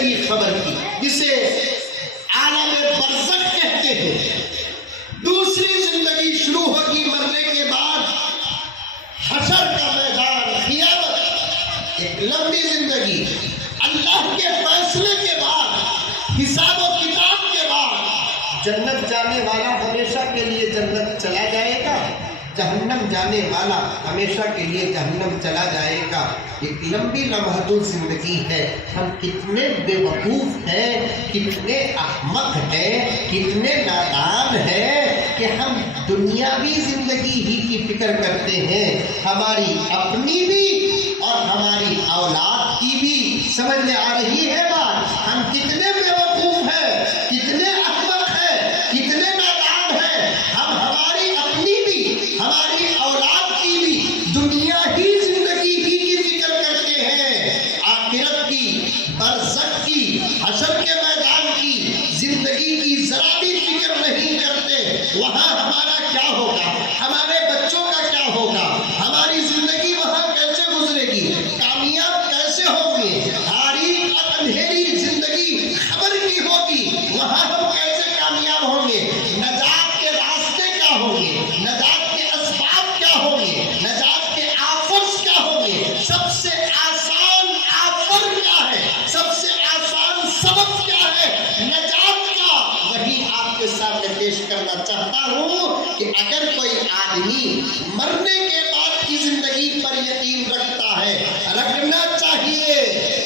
زندگی خبر کی، جسے عالم برزخ کہتے ہیں۔ دوسری زندگی شروع ہوگی مرنے کے بعد، حشر کا میدان، قیامت، ایک لمبی زندگی، اللہ کے فیصلے کے بعد، حساب و کتاب کے بعد۔ جنت جانے والا ہمیشہ کے لیے جنت چلا جائے گا، جہنم جانے والا ہمیشہ کے لیے جہنم چلا جائے گا۔ ایک لمبی لمحدود زندگی ہے۔ ہم کتنے بے وقوف ہیں، کتنے احمق ہیں، کتنے نادان ہیں کہ ہم دنیاوی زندگی ہی کی فکر کرتے ہیں، ہماری اپنی بھی اور ہماری اولاد کی بھی۔ سمجھ میں آ رہی ہے بات؟ ہم کتنے بے وقوف ہیں، کتنے احمق ہیں، کتنے نادان ہیں، ہم ہماری اپنی بھی، ہماری اولاد کی بھی دنیا ہی زندگی ہی کی فکر کرتے ہیں، آخرت کی، برزخ کی، حشر کے میدان کی زندگی کی ذرا بھی فکر نہیں کرتے۔ وہاں ہمارا کیا ہوگا، ہمارے بچوں کا کیا ہوگا، ہماری زندگی وہاں کیسے گزرے گی، کامیاب کیسے ہوں گے، تاریک اور اندھیری زندگی خبر کی ہوگی، وہاں ہم کیسے کامیاب ہوں گے، نجات کے راستے کیا ہوں گے، نجات کے اسباب کیا ہوں گے، نجات کے آفرز کیا ہوں گے۔ سب سے آسان آفر کیا ہے، سب سے آسان سبب کیا ہے نجات کا، وہی آپ کے سامنے پیش کرنا چاہتا ہوں کہ اگر کوئی آدمی مرنے کے بعد کی زندگی پر یقین رکھتا ہے، رکھنا چاہیے۔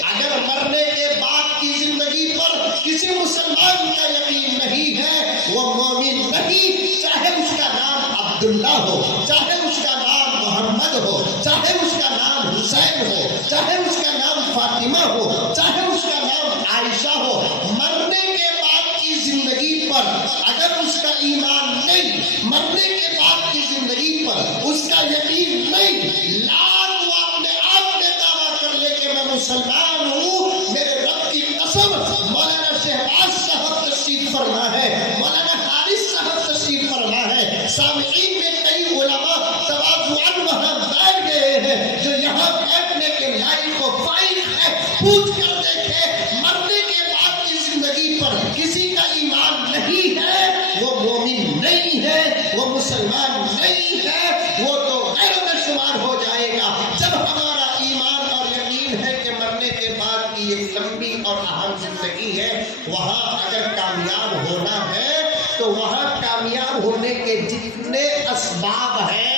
اگر مرنے کے بعد کی زندگی پر کسی مسلمان کا یقین نہیں ہے، وہ مومن نہیں، چاہے اس کا نام عبداللہ ہو، چاہے اس کا نام محمد ہو، چاہے اس کا نام حسین ہو، چاہے اس کا نام فاطمہ ہو، چاہے اس کا نام عائشہ ہو، مرنے کے بعد کی زندگی پر اگر اس کا ایمان نہیں، مرنے کے بعد کی زندگی پر اس کا یقین نہیں، لاکھ وہ اپنے آپ میں دعویٰ کر لے کہ میں مسلمان ہوں، میرے رب کی قسم۔ مولانا شہباز صاحب تشریف فرما ہے، مولانا حارث صاحب تشریف فرما ہے، سامعین میں کئی علماء تواضعاً وہاں بیٹھ گئے ہیں جو یہاں بیٹھنے کے لائق و فائق ہے۔ پوچھ کر دیکھیں، مرنے کے بعد کی زندگی پر کسی کا ایمان نہیں ہے، وہ مومن نہیں ہے، وہ مسلمان نہیں ہے، وہ تو غیروں میں شمار ہو جائے گا۔ جب ہمارا ایمان اور یقین ہے کہ مرنے کے بعد کی ایک لمبی اور اہم زندگی ہے، وہاں اگر کامیاب ہونا ہے تو وہاں کامیاب ہونے کے جتنے اسباب ہیں،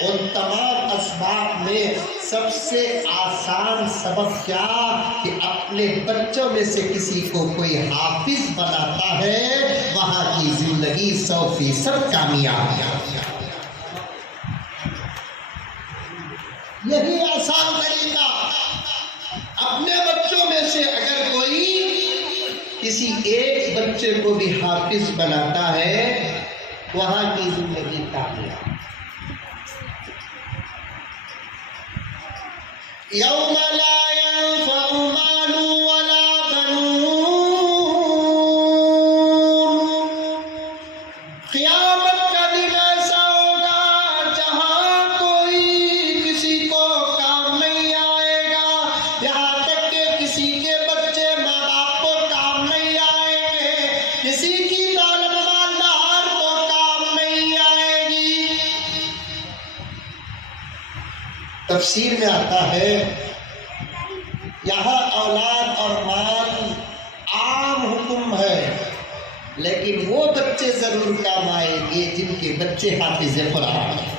ان تمام اسباب میں سب سے آسان سبب کیا کہ اپنے بچوں میں سے کسی کو کوئی حافظ بناتا ہے، وہاں کی زندگی 100% کامیاب ہے۔ یہی آسان طریقہ، اپنے بچوں میں سے اگر کوئی کسی ایک بچے کو بھی حافظ بناتا ہے، وہاں کی زندگی کامیاب۔ یوم لا ينفع مال ولا بنون، قیامت کا دن ایسا ہوگا جہاں کوئی کسی کو کام نہیں آئے گا، یہاں تک کہ کسی کے بچے ماں باپ کو کام نہیں آئیں گے، کسی کی دولت مالدار کو کام نہیں آئے گی۔ تفسیر میں آتا ہے یہاں اولاد اور مال عام حکم ہے، لیکن وہ بچے ضرور کام آئیں گے جن کے بچے حافظ قرآن ہیں،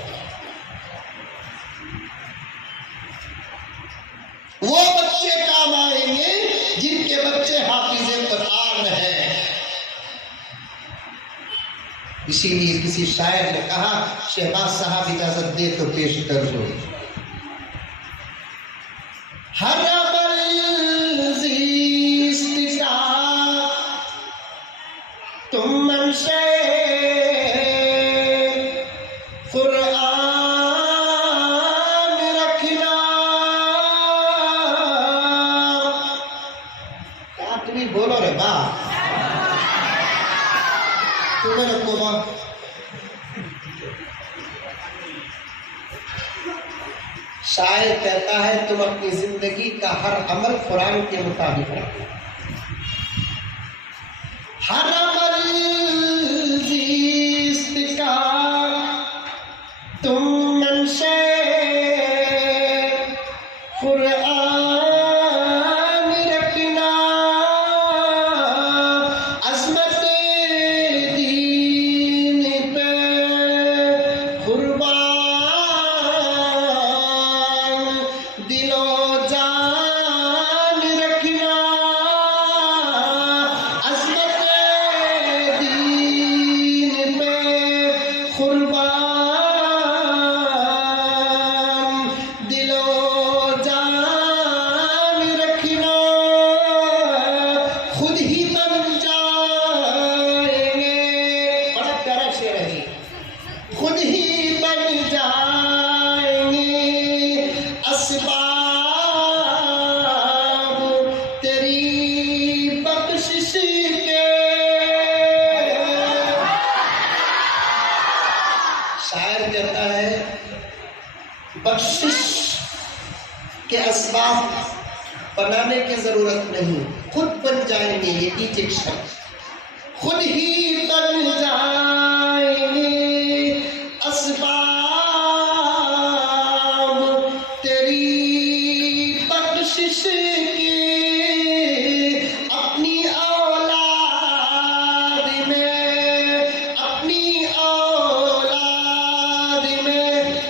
وہ بچے کام آئیں گے جن کے بچے حافظ قرآن ہیں۔ اسی لیے کسی شاعر نے کہا، شہباز صاحب اجازت دے تو پیش کر دو، ہر عمل زیست کا تم منشأ قرآن رکھنا۔ کیا تمہیں بولو رے باپ، تمہیں رکھو باپ۔ شاعر کہتا ہے تم اپنی زندگی کا ہر عمل قرآن کے مطابق رکھو۔ حرم الزیست کا تم منشے قرآن رکھنا، عظمت دین پہ قربان دل و جان رکھنا، عظمت دین پہ قربان دل و جان رکھنا، خود ہی بن جائیں گے، بڑا پیارا شعر ہے یہ، خود ہی بن جائیں گے اسباب تیری بخشش کے۔ شاعر کہتا ہے بخشش کے اسباب بنانے کی ضرورت نہیں، خود بن جائیں گے، یہ ایک شخص خود ہی بن جائیں گے اسباب تیری بخشش کی، اپنی اولاد میں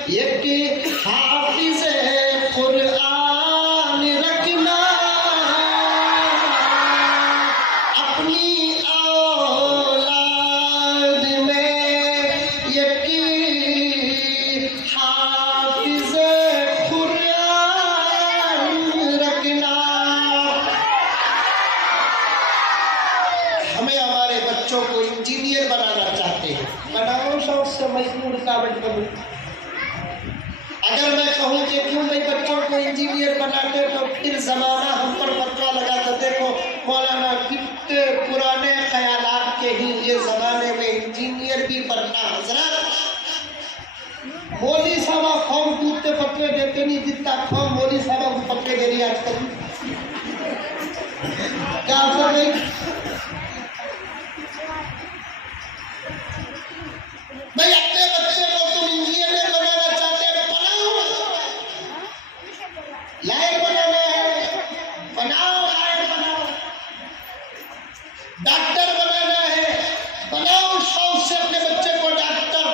یک حافظ قرآن رکھنا، اپنی اولاد میں یک حافظ قرآن رکھنا۔ ہمیں ہمارے بچوں کو انجینئر بنانا چاہتے ہیں، بناؤ شوق سے، مجبور رکاوٹ کروں۔ اگر میں کہوں کہ کیوں نہیں بچوں کو انجینئر بناتے تو پھر زمانہ ہم پر فتویٰ لگاتا، دیکھو مولانا کتنے پرانے خیالات کے ہی یہ زمانے میں انجینئر بھی بننا۔ حضرت مولوی صاحب قوم کودتے فتوے دیتے نہیں جتنا قوم مولوی صاحب کو فتوے دے رہی ہے آج کل۔ کیا فرق ہے؟ بھائی اپنے بچے کو تم انجینئر بنانا چاہتے ہیں، بناؤ، لائق بنانا ہے، بناؤ، لائق بناؤ، ڈاکٹر بنانا ہے، بناؤ شوق سے اپنے بچے کو ڈاکٹر،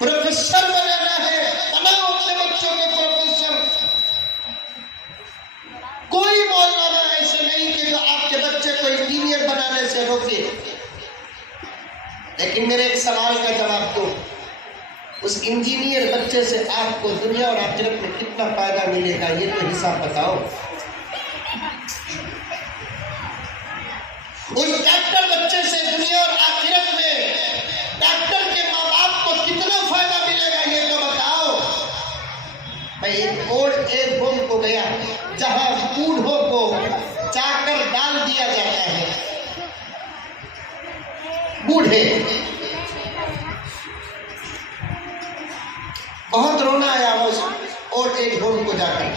پروفیسر بنانا ہے، بناؤ اپنے بچوں کو پروفیسر۔ کوئی مولانا ایسے نہیں کہ جو آپ کے بچے کو انجینئر بنانے سے روکے، لیکن میرے ایک سوال کا جواب دو، اس انجینئر بچے سے آپ کو دنیا اور آخرت میں کتنا فائدہ ملے گا، یہ تو حساب بتاؤ۔ اس ڈاکٹر بچے سے دنیا اور آخرت میں ڈاکٹر کے ماں باپ کو کتنا فائدہ ملے گا، یہ تو بتاؤ۔ میں ایک اولڈ ایج ہوم کو گیا جہاں بوڑھوں کو چاکر ڈال دیا جاتا ہے، بوڑھے، بہت رونا آیا اس اولڈ ایج ہوم کو جا کر۔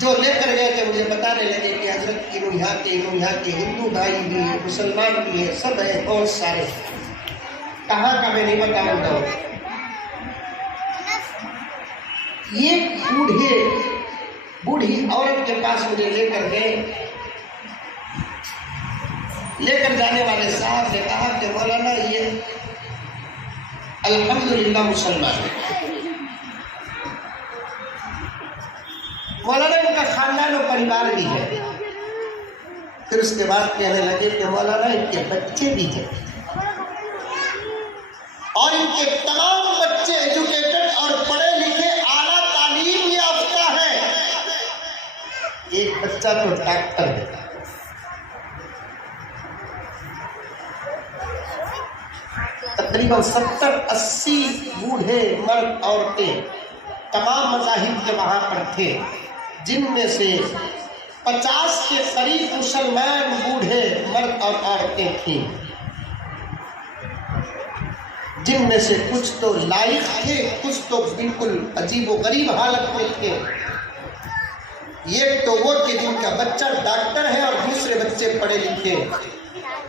جو لے کر گئے تھے مجھے بتانے لگے کہ حضرت انہوں یہاں کے ہندو بھائی بھی ہیں، مسلمان بھی ہیں، سب ہیں، بہت سارے۔ کہاں کا میں نہیں بتاؤں گا۔ یہ بوڑھی عورت کے پاس مجھے لے کر گئے، لے کر جانے والے صاحب نے کہا کہ مولانا یہ الحمدللہ مسلمان ہے۔ مولانا ان کا خاندان و پریوار بھی ہے۔ پھر اس کے بعد کہنے لگے کہ مولانا ان کے بچے بھی ہیں اور ان کے تمام بچے ایجوکیٹڈ اور پڑھے لکھے اعلیٰ تعلیم یافتہ ہیں، ایک بچہ تو ڈاکٹر ہے۔ تقریباً 70-80 بوڑھے مرد عورتیں تمام مذاہب کے وہاں پر تھے، جن میں سے 50 کے قریب مسلمان بوڑھے مرد اور عورتیں تھیں، جن میں سے کچھ تو لائق تھے، کچھ تو بالکل عجیب و غریب حالت میں تھے۔ ایک تو وہ کہ جن کا بچہ ڈاکٹر ہے اور دوسرے بچے پڑھے لکھے.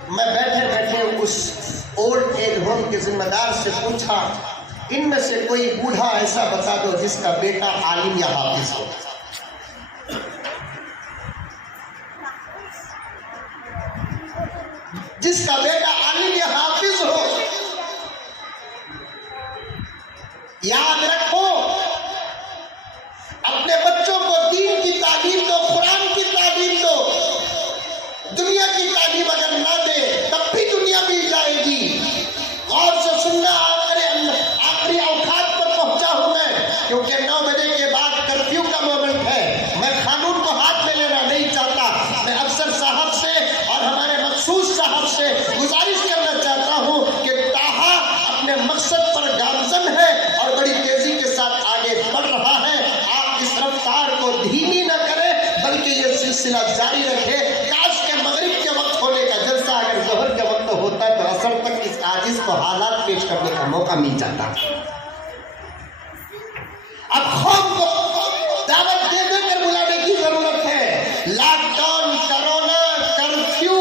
میں بیٹھے بیٹھے اس اولڈ ایج ہوم کے ذمہ دار سے پوچھا ان میں سے کوئی بوڑھا ایسا بتا دو جس کا بیٹا عالم یا حافظ ہو. جس کا بیٹا عالم یا حافظ ہو. یاد رکھو اپنے بچوں کو دین کی تعلیم دو, قرآن کی تعلیم دو. دنیا کی تعلیم اگر نہ دے تب بھی دنیا مل جائے گی. غور سے سننا, آخری اوقات پر پہنچا ہوں میں, کیونکہ 9 بجے کے بعد کرفیو کا مومنٹ ہے. میں قانون کو ہاتھ میں لینا نہیں چاہتا. میں افسر صاحب سے اور ہمارے مخصوص صاحب سے گزارش کرنا چاہتا ہوں کہ تاہا اپنے مقصد پر گامزن ہے اور بڑی تیزی کے ساتھ آگے بڑھ رہا ہے. آپ اس رفتار کو دھیمی نہ کریں بلکہ یہ سلسلہ جاری رکھے. کاش کے مغرب کے وقت ہونے کا جلسہ اگر ظہر کے وقت ہوتا تو اثر تک اس عاجز کو حالات پیش کرنے کا موقع مل جاتا. اب قوم کو دعوت دے دے کر بلانے کی ضرورت ہے. لاک ڈاؤن, کرونا, کرفیو,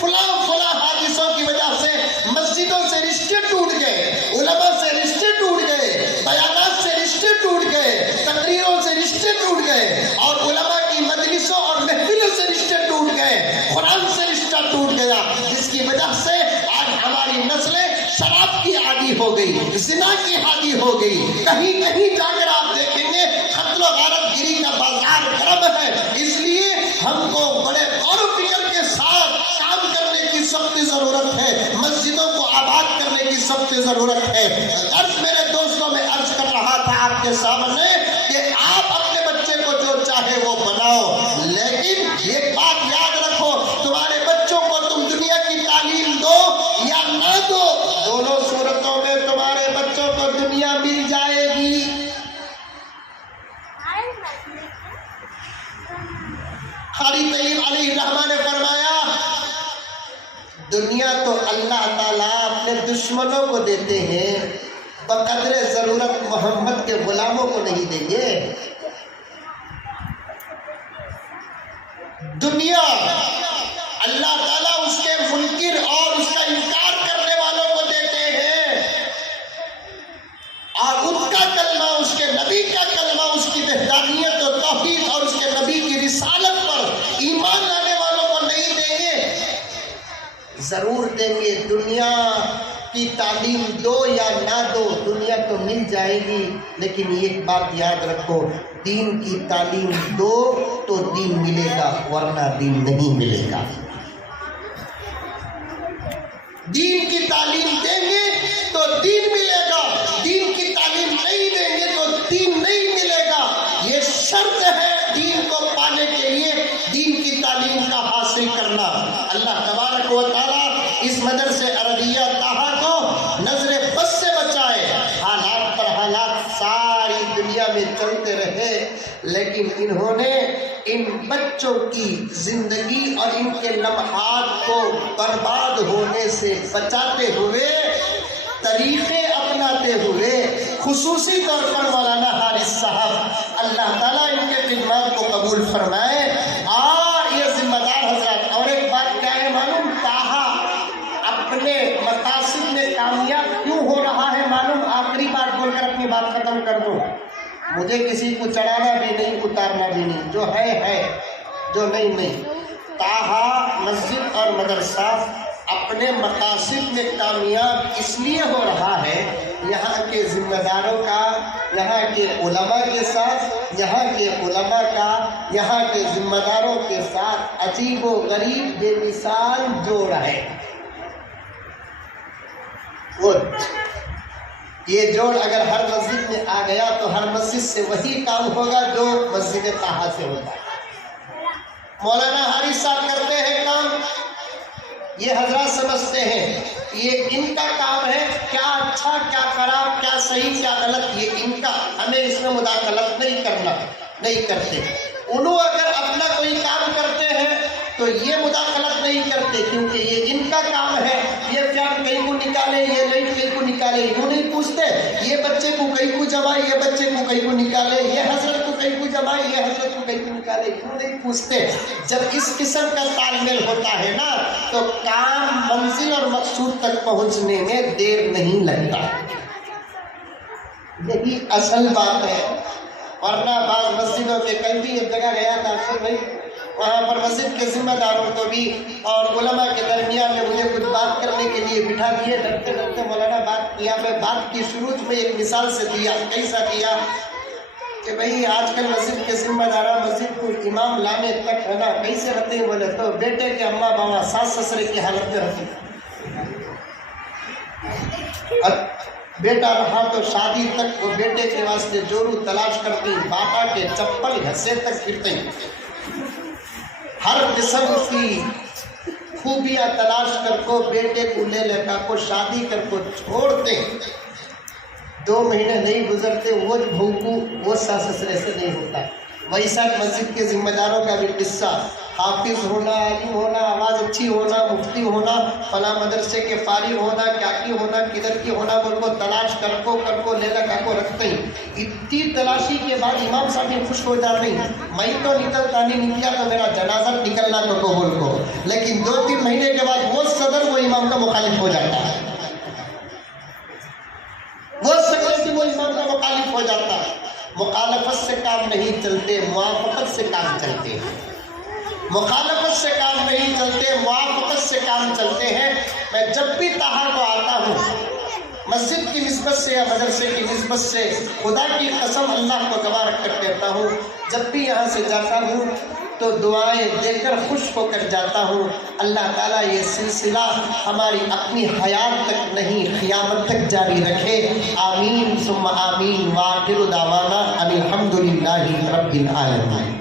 فلاں حادثوں کی وجہ سے مسجدوں سے رشتے ٹوٹ گئے, علماء سے رشتے ٹوٹ گئے, بیانات سے رشتے ٹوٹ گئے, تقریروں سے رشتے ٹوٹ گئے, اور علماء کی مجلسوں اور محفلوں سے رشتے ٹوٹ گئے, قرآن سے رشتہ ٹوٹ گیا, جس کی وجہ سے آج ہماری نسلیں شراب کی عادی ہو گئی, زنا کی عادی ہو گئی. کہیں کہیں جا کر آپ دیکھیں گے قتل و غارت گیری کا بازار گرم ہے. اس لیے ہم کو بڑے غور و فکر کے ساتھ کام کرنے کی سخت ضرورت ہے. مسجدوں کو آباد کرنے کی سخت ضرورت ہے. عرض میرے دوستوں میں عرض کر رہا تھا آپ کے سامنے کہ آپ اپنے بچے کو جو چاہے وہ بناؤ, لیکن یہ بات یاد رکھو تمہارے بچوں کو تم دنیا کی تعلیم دو یا نہ دو, دونوں صورتوں میں تمہارے بچوں کو دنیا مل جائے گی. قاری طیب علیہ الرحمہ نے فرمایا دنیا تو اللہ تعالیٰ اپنے دشمنوں کو دیتے ہیں, بقدر ضرورت محمد کے غلاموں کو نہیں دیں گے. دنیا اللہ تعالیٰ اس کے منکر اور اس کا انکار کرنے والوں کو دیتے ہیں, اور ان کا کلمہ, اس کے نبی کا کلمہ, اس کی وحدانیت و توحید اور اس کے نبی کی رسالت پر ایمان لانے والوں کو نہیں دیں گے. ضرور دیں گے. دنیا کی تعلیم دو یا نہ دو, دنیا تو مل جائے گی, لیکن ایک بات یاد رکھو دین کی تعلیم دو تو دین ملے گا, ورنہ دین نہیں ملے گا. دین کی تعلیم دیں گے تو دین ملے گا, دین کی تعلیم نہیں دیں گے تو دین نہیں ملے گا. یہ شرط ہے دین کو پانے کے لیے دین کی تعلیم کا حاصل کرنا. اللہ تبارک و تعالیٰ اس مدرسے عربیہ طاہا کو نظر بد سے بچائے. حالات پر حالات ساری دنیا میں چلتے رہے, لیکن انہوں نے ان بچوں کی زندگی اور ان کے لمحات کو برباد ہونے سے بچاتے ہوئے, طریقے اپناتے ہوئے, خصوصی طور پر مولانا حارث صاحب اللہ تعالیٰ ان کے خدمات کو قبول فرمائے, اور یہ ذمہ دار حضرات. اور ایک بات کیا ہے معلوم, طاہا اپنے مقاصد میں کامیاب کیوں ہو رہا ہے معلوم. آخری بات بول کر اپنی بات ختم کر دوں. مجھے کسی کو چڑھانا بھی نہیں, اتارنا بھی نہیں, جو ہے, جو نہیں. طاہا مسجد اور مدرسہ اپنے مقاصد میں کامیاب اس لیے ہو رہا ہے یہاں کے ذمہ داروں کا, یہاں کے علماء کے ساتھ, یہاں کے علماء کا یہاں کے ذمہ داروں کے ساتھ عجیب و غریب بے مثال جوڑ ہے. یہ جوڑ اگر ہر مسجد میں آ گیا تو ہر مسجد سے وہی کام ہوگا جو مسجد طاہا سے ہوتا ہے. مولانا حارث صاحب کرتے ہیں کام, یہ حضرات سمجھتے ہیں یہ ان کا کام ہے, کیا اچھا کیا خراب, کیا صحیح کیا غلط, یہ ان کا, ہمیں اس میں مداخلت نہیں کرنا, نہیں کرتے. انہوں اگر اپنا کوئی کام کرتے ہیں تو یہ مداخلت نہیں کرتے, کیونکہ یہ ان کا کام ہے. یہ فین کہیں کو نکالے, یہ لائٹ کہیں کو نکالے, یوں نہیں پوچھتے یہ بچے کو کہیں کو جمائے, یہ بچے کو کہیں کو نکالے, یہ حضرت کو کہیں کو جمائے یہ حضرت کو کہیں کو نکالے، کیوں نہیں پوچھتے؟ جب اس قسم کا تال میل ہوتا ہے نا تو کام منزل اور مقصود تک پہنچنے میں دیر نہیں لگتا. یہی اصل بات ہے. ورنہ بعض مسجدوں میں کل بھی ایک جگہ گیا تھا افسر بھائی، وہاں پر مسجد کے ذمہ داروں کو بھی اور علماء کے درمیان میں مجھے کچھ بات کرنے کے لیے بٹھا دیے. ڈرتے ڈرتے مولانا بات کیا. میں بات کی شروع میں ایک مثال سے دیا، کیسا دیا کہ بھئی آج کل مسجد کے ذمہ دارہ مسجد کو امام لانے تک ہے نا کیسے رہتے ہیں؟ بولے تو بیٹے کے اماں باوا ساس سسرے کی حالت میں رہتے. بیٹا رہا تو شادی تک وہ بیٹے کے واسطے جورو تلاش کرتی، باٹا کے چپل گھسے تک پھرتے، ہر قسم کی خوبیاں تلاش کر کو بیٹے کو لے لے کر کو شادی کر کو چھوڑتے. 2 مہینے نہیں گزرتے وہ بھوکو وہ ساس سسرے سے نہیں ہوتا. ویسا مسجد کے ذمہ داروں کا بھی قصہ، حافظ ہونا، عالم ہونا، آواز اچھی ہونا، مفتی ہونا، فلاں مدرسے کے فارغ ہونا، کیا کی ہونا، کدھر کی ہونا، بول کو تلاش کر کو لے لے کر کو رکھتے ہیں. اتنی تلاشی کے بعد امام صاحب بھی خوش ہو جاتے ہیں. میں تو نکلتا نہیں نکلا تو میرا جنازہ نکلنا کو بول کو، لیکن 2-3 مہینے کے بعد وہ صدر وہ امام کا مخالف ہو جاتا ہے. وہ صدر سے وہ امام کا مخالف ہو جاتا ہے. مخالفت سے کام نہیں چلتے، موافقت سے کام چلتے ہیں. مخالفت سے کام نہیں چلتے، موافقت سے کام چلتے ہیں. میں جب بھی طہا کو آتا ہوں مسجد کی نسبت سے یا مدرسے کی نسبت سے خدا کی قسم اللہ کو گواہ رکھ کر کہتا ہوں، جب بھی یہاں سے جاتا ہوں تو دعائیں دے کر خوش ہو کر جاتا ہوں. اللہ تعالیٰ یہ سلسلہ ہماری اپنی حیات تک نہیں قیامت تک جاری رکھے. آمین ثم آمین. وآخر دعوانا ان الحمد للہ رب العالمین.